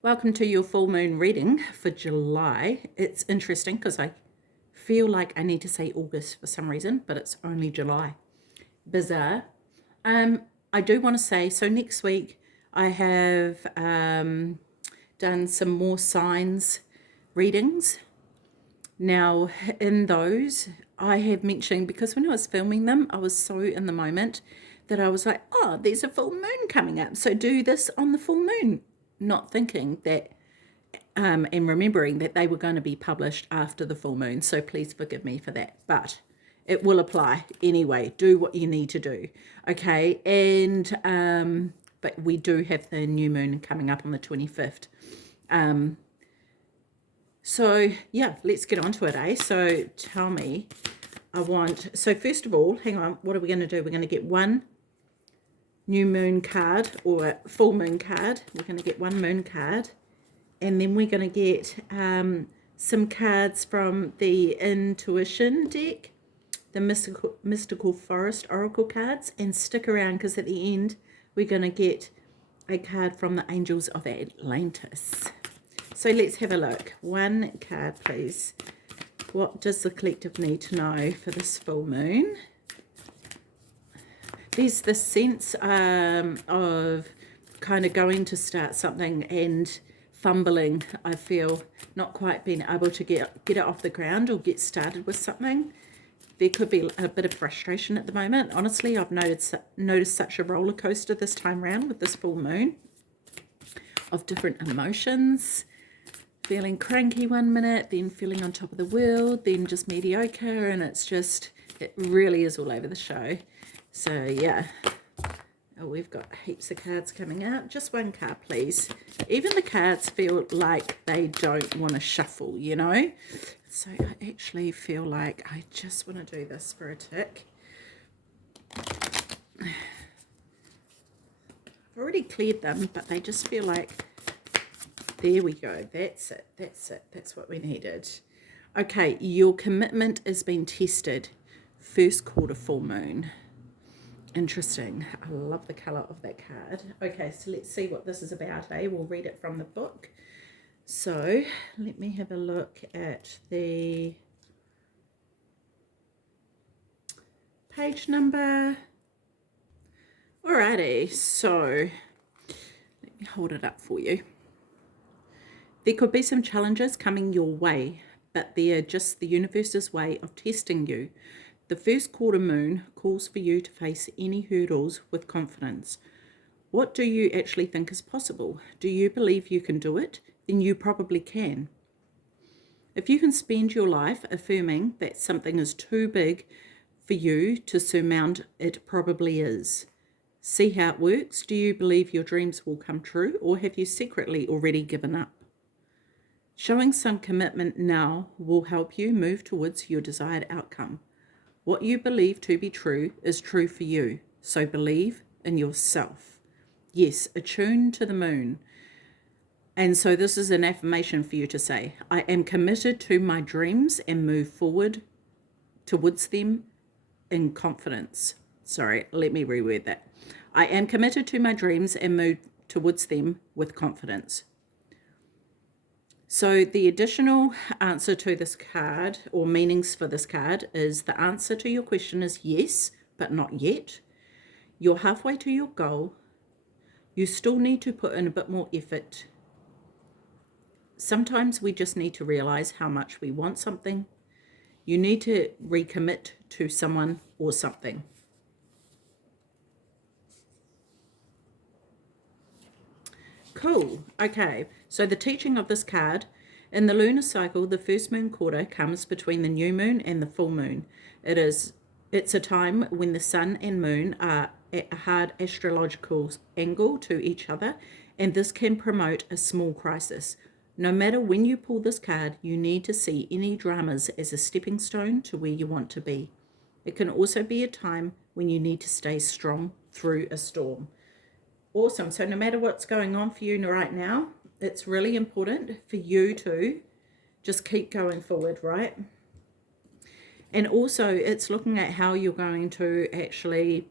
Welcome to your full moon reading for July. It's interesting because I feel like I need to say August for some reason, but it's only July. Bizarre. I do want to say, so next week I have done some more signs readings. Now, in those, I have mentioned, because when I was filming them, I was so in the moment that I was like, oh, there's a full moon coming up, so do this on the full moon, not thinking that and remembering that they were going to be published after the full moon. So please forgive me for that. But it will apply anyway. Do what you need to do. Okay. And, but we do have the new moon coming up on the 25th. So yeah, let's get on to it, eh? So tell me, so first of all, hang on, what are we going to do? We're going to get one new moon card or full moon card. We're going to get one moon card. And then we're going to get some cards from the Intuition deck, the Mystical Forest Oracle cards. And stick around because at the end, we're going to get a card from the Angels of Atlantis. So let's have a look. One card, please. What does the collective need to know for this full moon? There's the sense of kind of going to start something and fumbling, I feel, not quite being able to get it off the ground or get started with something. There could be a bit of frustration at the moment. Honestly, I've noticed such a roller coaster this time around with this full moon of different emotions. Feeling cranky one minute, then feeling on top of the world, then just mediocre, and it really is all over the show. So yeah. Oh, we've got heaps of cards coming out. Just one card, please. Even the cards feel like they don't want to shuffle, you know? So I actually feel like I just want to do this for a tick. I've already cleared them, but they just feel like, there we go. That's it. That's it. That's what we needed. Okay, your commitment is being tested. First quarter full moon. Interesting. I love the colour of that card. Okay, so let's see what this is about, eh? We'll read it from the book. So let me have a look at the page number. Alrighty, so let me hold it up for you. There could be some challenges coming your way, but they're just the universe's way of testing you. The first quarter moon calls for you to face any hurdles with confidence. What do you actually think is possible? Do you believe you can do it? Then you probably can. If you can spend your life affirming that something is too big for you to surmount, it probably is. See how it works? Do you believe your dreams will come true, or have you secretly already given up? Showing some commitment now will help you move towards your desired outcome. What you believe to be true is true for you, so believe in yourself. Yes, attune to the moon. And so this is an affirmation for you to say, I am committed to my dreams and move forward towards them in confidence. Sorry, let me reword that. I am committed to my dreams and move towards them with confidence. So the additional answer to this card, or meanings for this card, is the answer to your question is yes, but not yet. You're halfway to your goal. You still need to put in a bit more effort. Sometimes we just need to realize how much we want something. You need to recommit to someone or something. Cool. Okay, so the teaching of this card, in the lunar cycle, the first moon quarter comes between the new moon and the full moon. It's a time when the sun and moon are at a hard astrological angle to each other, and this can promote a small crisis. No matter when you pull this card, you need to see any dramas as a stepping stone to where you want to be. It can also be a time when you need to stay strong through a storm. Awesome. So no matter what's going on for you right now, it's really important for you to just keep going forward, right? And also it's looking at how you're going to actually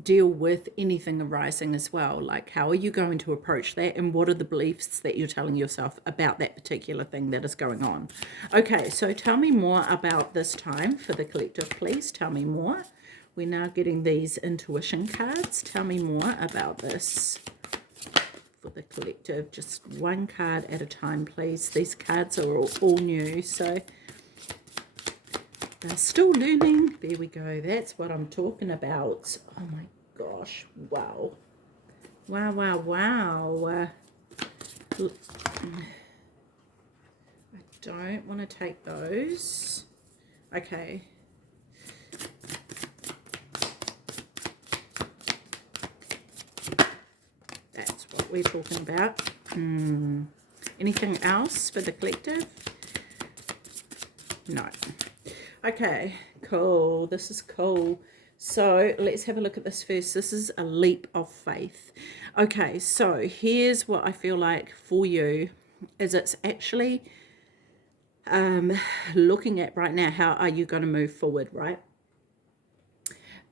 deal with anything arising as well. Like, how are you going to approach that, and what are the beliefs that you're telling yourself about that particular thing that is going on? Okay, so tell me more about this time for the collective, please. Tell me more. We're now getting these intuition cards. Tell me more about this for the collective. Just one card at a time, please. These cards are all new, so they're still learning. There we go. That's what I'm talking about. Oh my gosh. Wow. Wow, wow, wow. I don't want to take those. Okay. That's what we're talking about. Anything else for the collective? No. Okay, cool. This is cool. So let's have a look at this first. This is a leap of faith. Okay, so here's what I feel like for you is it's actually looking at right now, how are you going to move forward, right?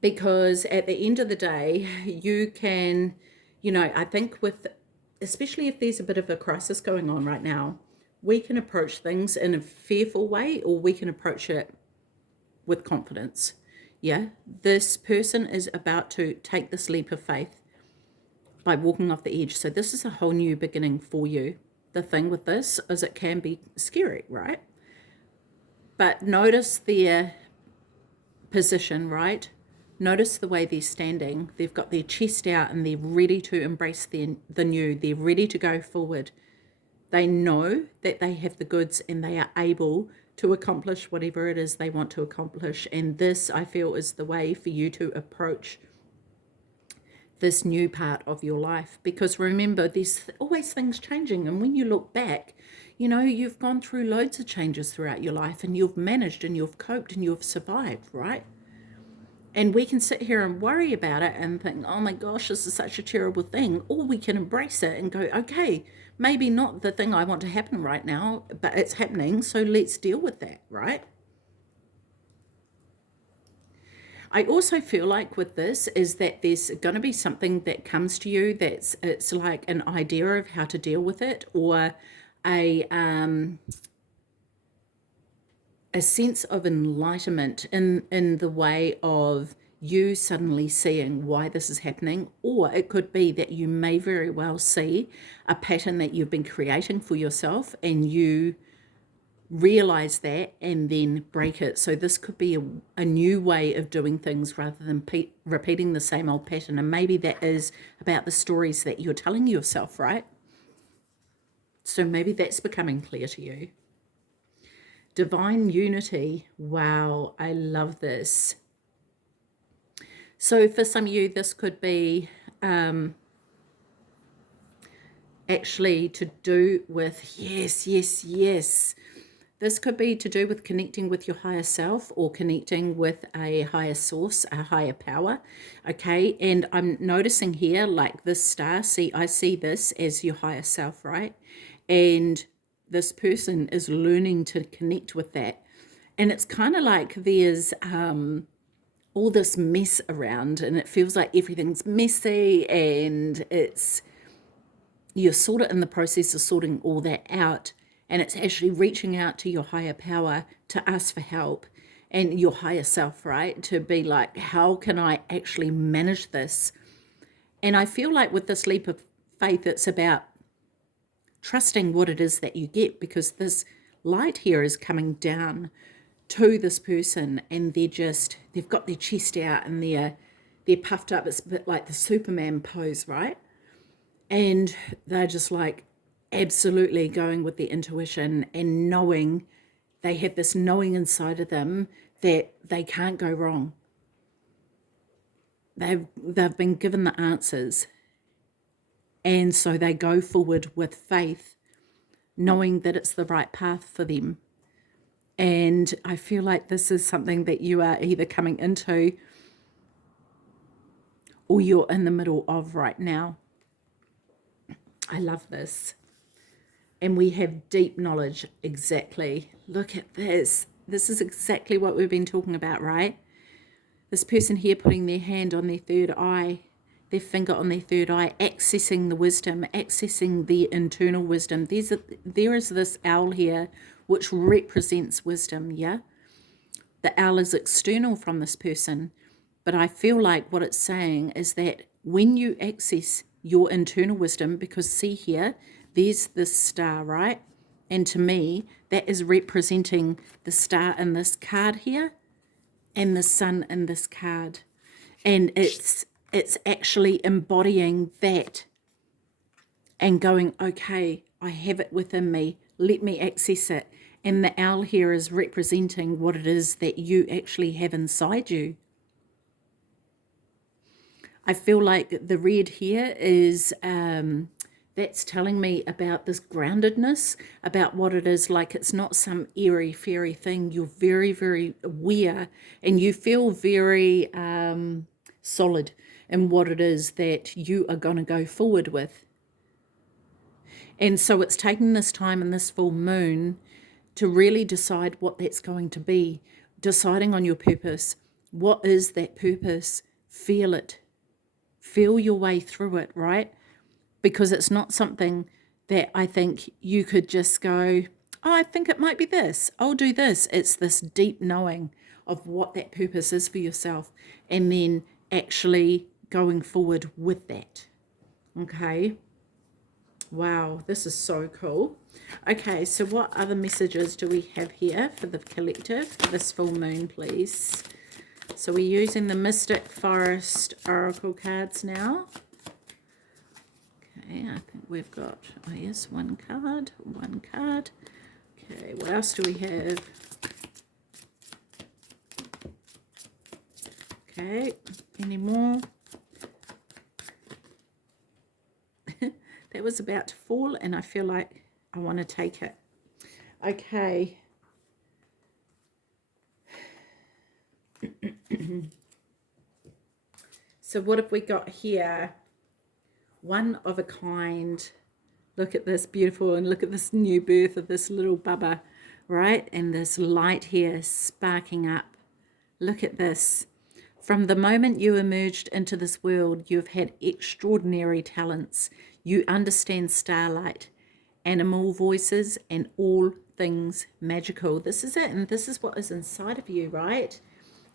Because at the end of the day, you can, you know, I think with, especially if there's a bit of a crisis going on right now, we can approach things in a fearful way, or we can approach it with confidence. Yeah, this person is about to take this leap of faith by walking off the edge. So this is a whole new beginning for you. The thing with this is it can be scary, right? But notice their position, right? Notice the way they're standing. They've got their chest out and they're ready to embrace the new. They're ready to go forward. They know that they have the goods and they are able to accomplish whatever it is they want to accomplish. And this, I feel, is the way for you to approach this new part of your life. Because remember, there's always things changing. And when you look back, you know, you've gone through loads of changes throughout your life, and you've managed and you've coped and you've survived, right? And we can sit here and worry about it and think, oh my gosh, this is such a terrible thing. Or we can embrace it and go, okay, maybe not the thing I want to happen right now, but it's happening, so let's deal with that, right? I also feel like with this is that there's going to be something that comes to you it's like an idea of how to deal with it, or a sense of enlightenment in the way of you suddenly seeing why this is happening. Or it could be that you may very well see a pattern that you've been creating for yourself, and you realize that and then break it. So this could be a new way of doing things rather than repeating the same old pattern. And maybe that is about the stories that you're telling yourself, right? So maybe that's becoming clear to you. Divine unity. Wow, I love this. So for some of you, this could be actually to do with, yes. This could be to do with connecting with your higher self, or connecting with a higher source, a higher power. Okay, and I'm noticing here, like this star, see, I see this as your higher self, right? And this person is learning to connect with that. And it's kind of like there's all this mess around, and it feels like everything's messy, and you're sort of in the process of sorting all that out. And it's actually reaching out to your higher power to ask for help, and your higher self, right? To be like, how can I actually manage this? And I feel like with this leap of faith, it's about trusting what it is that you get, because this light here is coming down to this person, and they've got their chest out and they're puffed up. It's a bit like the Superman pose, right? And they're just like absolutely going with their intuition, and knowing, they have this knowing inside of them that they can't go wrong. They've been given the answers, and so they go forward with faith, knowing that it's the right path for them. And I feel like this is something that you are either coming into or you're in the middle of right now. I love this. And we have deep knowledge. Exactly. Look at this. This is exactly what we've been talking about, right? This person here putting their hand on their third eye, their finger on their third eye, accessing the wisdom, accessing the internal wisdom. There is this owl here which represents wisdom, yeah? The owl is external from this person, but I feel like what it's saying is that when you access your internal wisdom, because see here, there's this star, right? And to me, that is representing the star in this card here and the sun in this card. And it's actually embodying that and going, okay, I have it within me. Let me access it. And the owl here is representing what it is that you actually have inside you. I feel like the red here is, that's telling me about this groundedness, about what it is like. It's not some airy fairy thing. You're very, very aware and you feel very solid in what it is that you are going to go forward with. And so it's taking this time in this full moon to really decide what that's going to be, deciding on your purpose. What is that purpose? Feel it. Feel your way through it, right? Because it's not something that I think you could just go, oh, I think it might be this. I'll do this. It's this deep knowing of what that purpose is for yourself and then actually going forward with that. Okay. Wow, this is so cool. Okay, so what other messages do we have here for the collective for this full moon, please? So we're using the Mystic Forest Oracle cards now. Okay, I think we've got, oh yes, one card. Okay, what else do we have? Okay, any more? That was about to fall and I feel like I want to take it. Okay. So what have we got here? One of a kind. Look at this, beautiful, and look at this new birth of this little bubba, right? And this light here sparking up. Look at this. From the moment you emerged into this world, you've had extraordinary talents. You understand starlight, animal voices, and all things magical. This is it, and this is what is inside of you, right?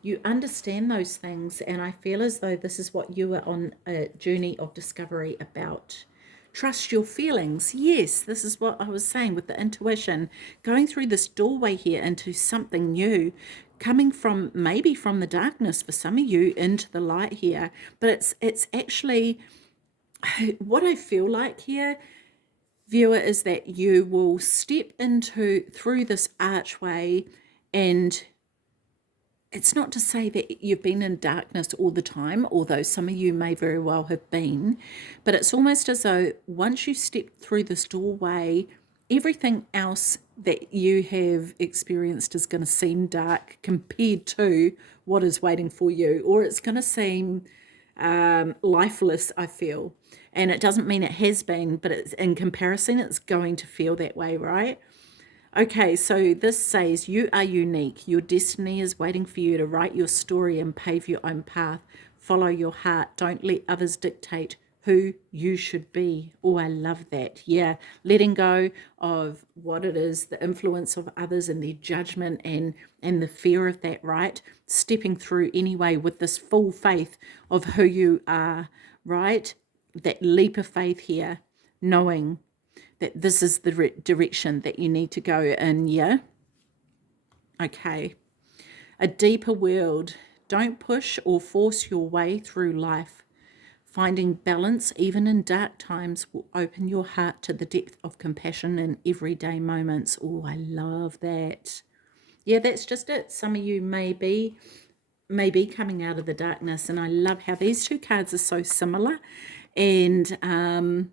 You understand those things, and I feel as though this is what you are on a journey of discovery about. Trust your feelings. Yes, this is what I was saying with the intuition. Going through this doorway here into something new, coming from maybe from the darkness for some of you into the light here. But it's actually what I feel like here, viewer, is that you will step through this archway, and it's not to say that you've been in darkness all the time, although some of you may very well have been, but it's almost as though once you step through this doorway, everything else that you have experienced is going to seem dark compared to what is waiting for you, or it's going to seem lifeless, I feel. And it doesn't mean it has been, but it's in comparison, it's going to feel that way, right? Okay, so this says you are unique. Your destiny is waiting for you to write your story and pave your own path. Follow your heart. Don't let others dictate who you should be. Oh, I love that. Yeah, letting go of what it is, the influence of others and their judgment and the fear of that, right? Stepping through anyway with this full faith of who you are, right? That leap of faith here, knowing that this is the direction that you need to go in, yeah? Okay. A deeper world. Don't push or force your way through life. Finding balance, even in dark times, will open your heart to the depth of compassion in everyday moments. Oh, I love that. Yeah, that's just it. Some of you may be coming out of the darkness, and I love how these two cards are so similar. And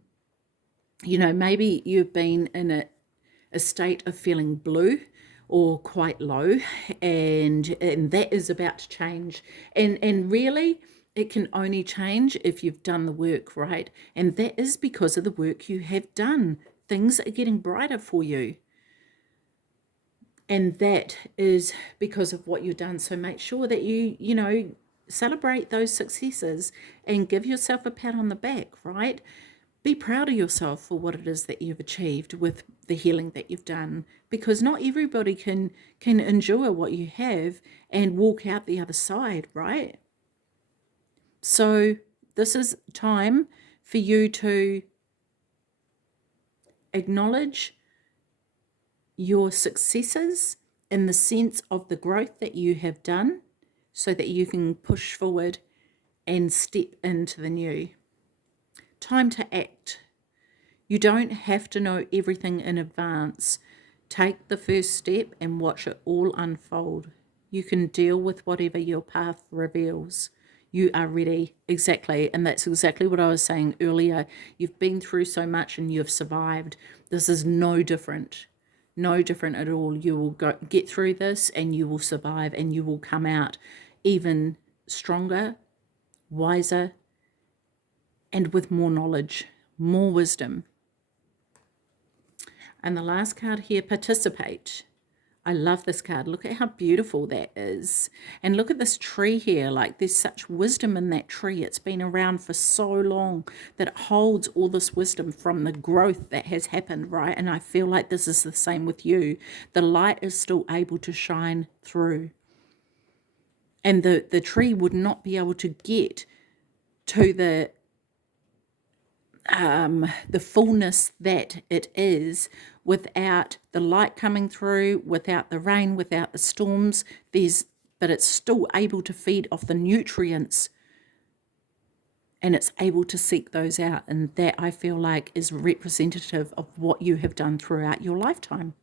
you know, maybe you've been in a state of feeling blue or quite low, and that is about to change. And really, it can only change if you've done the work, right? And that is because of the work you have done. Things are getting brighter for you. And that is because of what you've done. So make sure that you know, celebrate those successes and give yourself a pat on the back, right? Be proud of yourself for what it is that you've achieved with the healing that you've done, because not everybody can endure what you have and walk out the other side, right? So this is time for you to acknowledge your successes in the sense of the growth that you have done so that you can push forward and step into the new. Time to act. You don't have to know everything in advance. Take the first step and watch it all unfold. You can deal with whatever your path reveals. You are ready. Exactly. And that's exactly what I was saying earlier. You've been through so much and you've survived. This is no different. No different at all. You will get through this and you will survive and you will come out even stronger, wiser, and with more knowledge, more wisdom. And the last card here, participate. I love this card. Look at how beautiful that is. And look at this tree here. Like, there's such wisdom in that tree. It's been around for so long that it holds all this wisdom from the growth that has happened, right? And I feel like this is the same with you. The light is still able to shine through. And the tree would not be able to get to the fullness that it is without the light coming through, without the rain, without the storms. But it's still able to feed off the nutrients and it's able to seek those out. And that, I feel like, is representative of what you have done throughout your lifetime.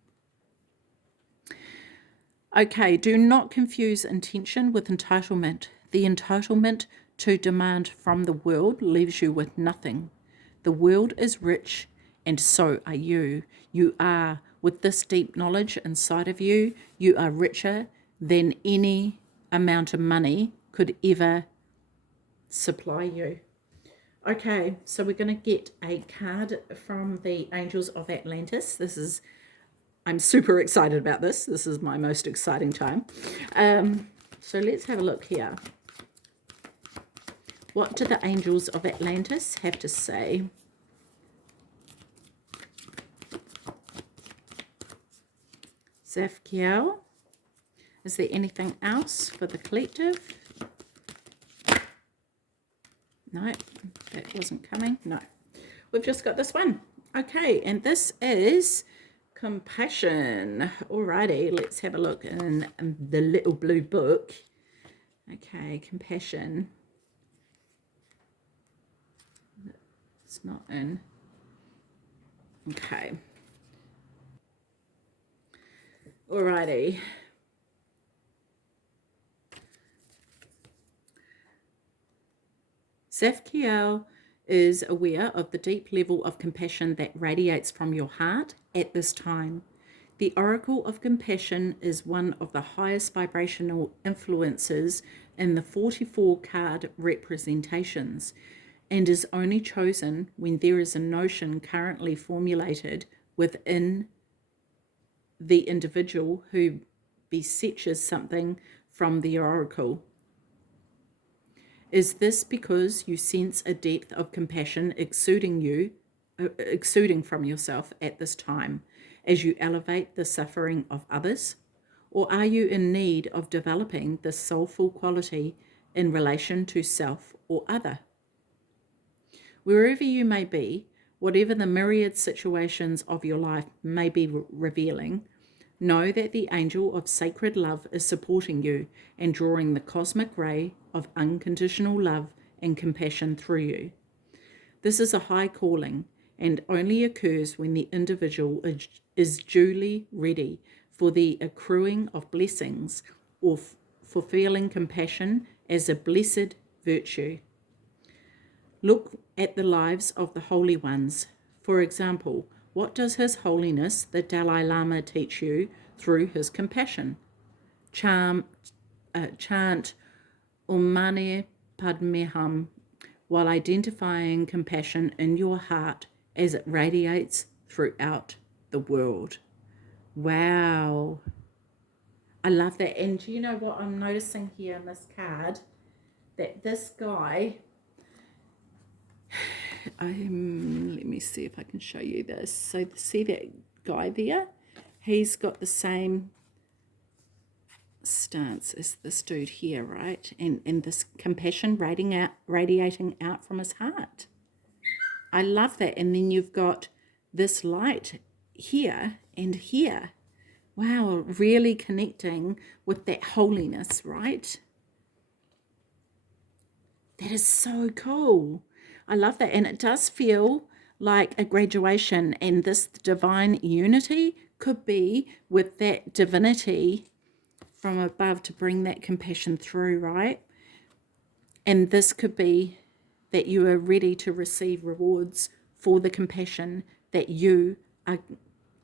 Okay, do not confuse intention with entitlement. The entitlement to demand from the world leaves you with nothing. The world is rich, and so are you. You are, with this deep knowledge inside of you, you are richer than any amount of money could ever supply you. Okay, so we're going to get a card from the Angels of Atlantis. I'm super excited about this. This is my most exciting time. So let's have a look here. What do the Angels of Atlantis have to say? Zafkiel. Is there anything else for the collective? No, that wasn't coming. No. We've just got this one. Okay, and this is compassion. Alrighty, let's have a look in the little blue book. Okay, compassion. It's not in. Okay. Alrighty. Zafkiel is aware of the deep level of compassion that radiates from your heart at this time. The Oracle of Compassion is one of the highest vibrational influences in the 44 card representations and is only chosen when there is a notion currently formulated within the individual who beseeches something from the Oracle. Is this because you sense a depth of compassion exuding from yourself at this time as you elevate the suffering of others? Or are you in need of developing this soulful quality in relation to self or other? Wherever you may be, whatever the myriad situations of your life may be revealing, know that the angel of sacred love is supporting you and drawing the cosmic ray of unconditional love and compassion through you. This is a high calling and only occurs when the individual is duly ready for the accruing of blessings or for feeling compassion as a blessed virtue. Look at the lives of the holy ones. For example, what does His Holiness the Dalai Lama teach you through his compassion? Chant Om Mani Padme Hum while identifying compassion in your heart as it radiates throughout the world. Wow. I love that. And do you know what I'm noticing here in this card? that this guy, let me see if I can show you this. So see that guy there? He's got the same stance as this dude here, right? And this compassion radiating out from his heart. I love that. And then you've got this light here and here. Wow, really connecting with that holiness, right? That is so cool. I love that. And it does feel like a graduation, and this divine unity could be with that divinity from above to bring that compassion through, right? And this could be that you are ready to receive rewards for the compassion that you are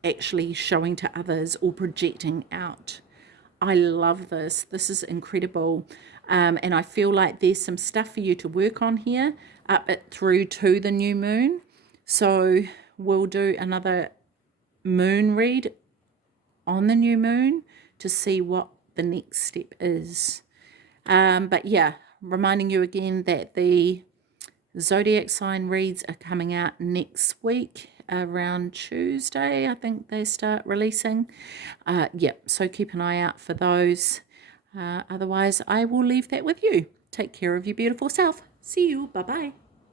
actually showing to others or projecting out. I love this. This is incredible. And I feel like there's some stuff for you to work on here up it through to the new moon. So we'll do another moon read on the new moon to see what the next step is. But yeah, reminding you again that the zodiac sign reads are coming out next week around Tuesday. I think they start releasing. So keep an eye out for those. Otherwise, I will leave that with you. Take care of your beautiful self. See you. Bye-bye.